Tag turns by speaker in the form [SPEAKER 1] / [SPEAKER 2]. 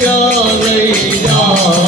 [SPEAKER 1] 家泪呀。